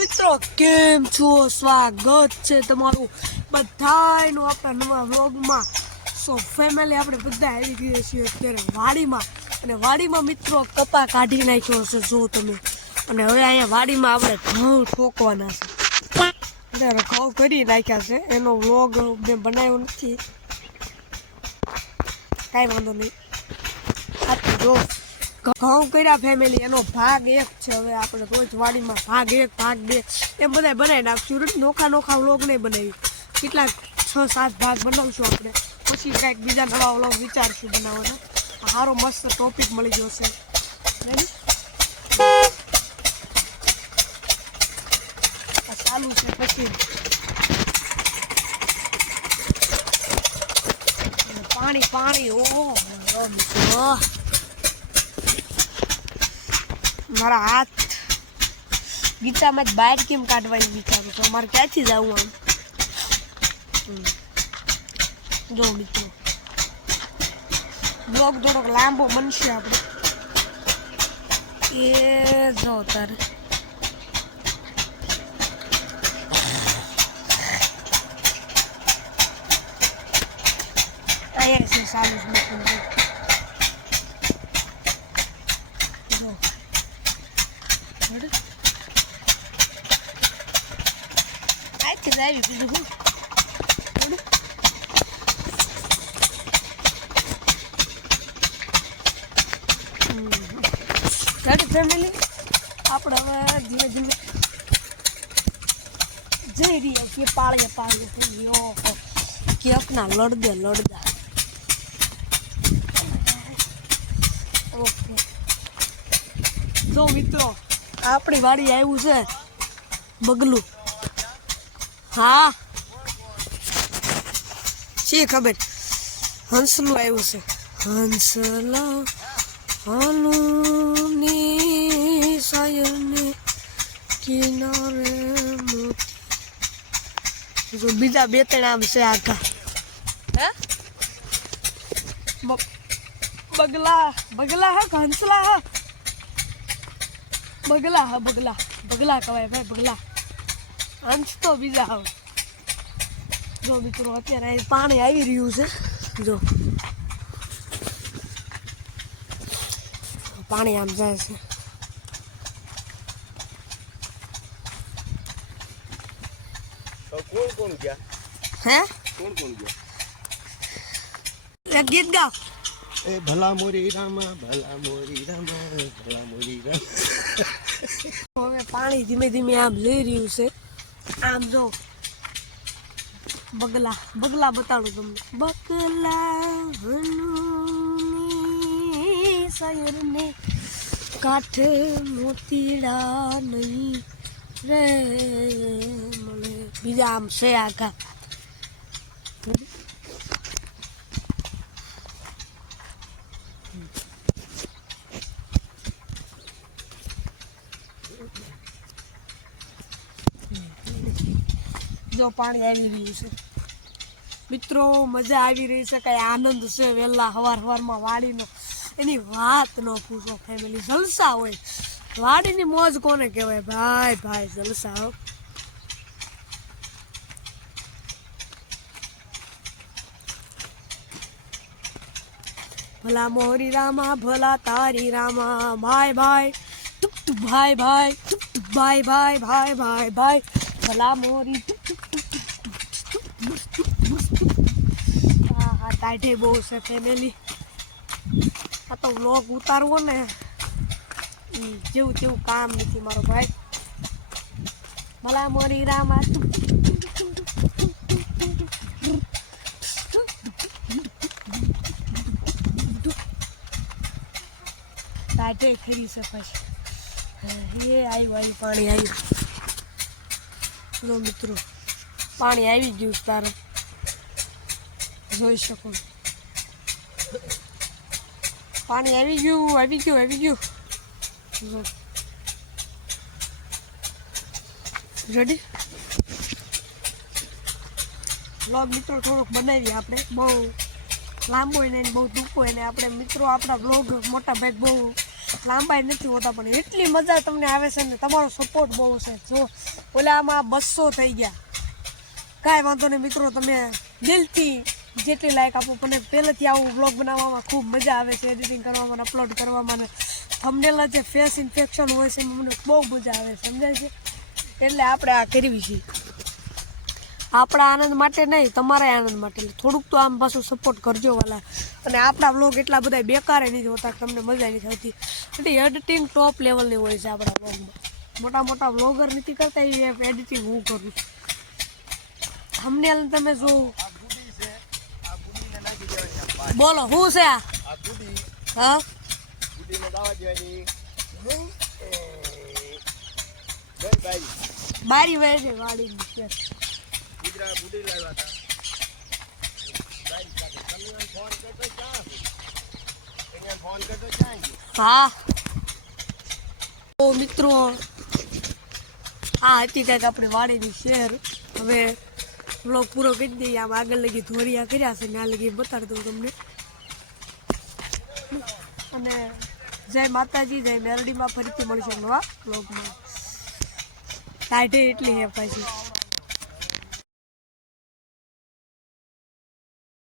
મિત્રો કેમ છો? સ્વાગત છે તમારું બધાયનું આપણા નવા વ્લોગમાં. સો ફેમિલી આપણે બધા આવી ગયા છીએ અત્યારે વાડીમાં, અને વાડીમાં મિત્રો કપા કાઢી નાખ્યો હશે જો તમે. અને હવે અહીંયા વાડીમાં આપણે ઘઉં ઠોકવાના છે. અત્યારે ઘઉં કરી નાખ્યા છે, એનો વ્લોગ મેં બનાવ્યો નથી, કાંઈ વાંધો નહીં. આ તો જો ઘઉં કર્યા ફેમિલી, એનો ભાગ 1 છે. હવે આપણે રોજ વાડીમાં ભાગ 1 ભાગ 2 એમ બધા બનાવી નાખશું. નોખા નોખા વ્લોગ નહીં બનાવી, કેટલાક 6-7 ભાગ બનાવશું આપણે, પછી કાંઈક બીજા નવા વ્લોગ વિચારશું બનાવવાના. સારો મસ્ત ટોપિક મળી ગયો છે. ચાલુ છે પછી પાણી પાણી. ઓહ મારા હાથ ગીતામાં જ બહાર કેમ કાઢવાની વિચારું છું. અમારે ક્યાંથી જવું આમ? જો મિત્રો બ્લોગ થોડોક લાંબો બનશે આપણે. એ જો તારે અહીંયા છે ચાલુ જ મૂકીને આથી જ આવી બીજું ફેમિલી આપણે હવે ધીમે ધીમે જઈ રહ્યા છીએ પાળીએ પાળીએ. કે અપના લડદા ઓકે. જો મિત્રો આપણી વાડી આવ્યું છે બગલું. હા શી ખબર, હંસલું આવ્યું છે. હંસલા હાલુની સાયને કિનારે મોતી. જો બીજા 2-3 આમ છે આખા. હે બગલા બગલા હા હંસલા હા બગલા હા બગલા કહેવાય ભાઈ, બગલા. હંસ તો બીજા હા. જો મિત્રો અત્યારે પાણી આવી રહ્યું છે. જો પાણી આમ જાય છે. કોણ ગયા? હે કોણ ગયા? એક ગીત ગાવ. એ ભલા મોરી રામા ભલા મોરી રામા ભલા મોરી રામ. હવે પાણી ધીમે ધીમે આમ જઈ રહ્યું છે. આમ જો બગલા બતાડું તમને. બગલા હનુની સાયરને કાંઠે મોતીડા નહીં રે મળે. બીજા આમ છે આખા. જો પાણી આવી રહ્યું છે મિત્રો, મજા આવી રહી છે, કઈ આનંદ છે. વહેલા સવારમાં વાડીનો એની વાત ન પૂછો ફેમિલી. જલસા હોય વાડીની મોજ કોને કહેવાય ભાઈ? ભાઈ જલસા હો. ભલા મોરી રામા ભલા તારી રામા ભાઈ ભાઈ ટુક ટુક ભાઈ ભાઈ ટુક ટુક ભાઈ ભાઈ ભાઈ ભાઈ ભાઈ ભલા મોરી ટુક ટુક ટુક. હા ટાઢે બહુ છે ફેમિલી. આ તો વ્લોગ ઉતારવો ને જેવું તેવું કામ નથી મારો ભાઈ. ભલા મોરી રામા ટાઢે ખરી છે પછી. એ આવ્યું પાણી આવ્યું. જો મિત્રો પાણી આવી ગયું તારે જોઈ શકો. પાણી આવી ગયું. રેડી વ્લોગ મિત્રો થોડોક બનાવીએ આપણે. બહુ લાંબો હોય ને બહુ ટૂંકો હોય ને આપણે મિત્રો આપણા વ્લોગ મોટા ભાગ બહુ લાંબાઈ નથી હોતા પણ એટલી મજા તમને આવે છે ને તમારો સપોર્ટ બહુ છે. જો ઓલામાં 200 થઈ ગયા, કાંઈ વાંધો નહીં મિત્રો, તમે દિલથી જેટલી લાઈક આપો. મને પહેલેથી આવું વ્લોગ બનાવવામાં ખૂબ મજા આવે છે, એડિટિંગ કરવામાં, અપલોડ કરવામાં, ને થંબનેલના જે ફેસ ઇન્ફેક્શન હોય છે એમાં મને બહુ મજા આવે છે, સમજાય છે? એટલે આપણે આ કરવી છે આપણા આનંદ માટે નહીં, તમારા આનંદ માટે. એટલે થોડુંક તો આમ પાછું સપોર્ટ કરજો વાલા. અને આપણા વ્લોગ એટલા બધા બેકાર નહીં હોતા, તમને મજા નહીં થતી. એટલે એડિટિંગ ટોપ લેવલની હોય છે આપણા વ્લોગમાં. મોટા મોટા વ્લોગર નથી કરતા એ એડિટિંગ હું કરું છું. થંબનેલ તમે જો બોલો શું છે આ? હા બારી વે છે વાડી હા. તો મિત્રો આ હતી કંઈક આપણી વાડીની શેર. હવે વ્લોગ પૂરો કરી દઈએ. આમ આગળ લગી ધોરિયા કર્યા છે ને આ લગી બતાડી દઉં તમને. અને જય માતાજી, જય મેરડીમાં. ફરીથી મળીશું નવા વ્લોગમાં. લાઈટ એટલી હે પાછી.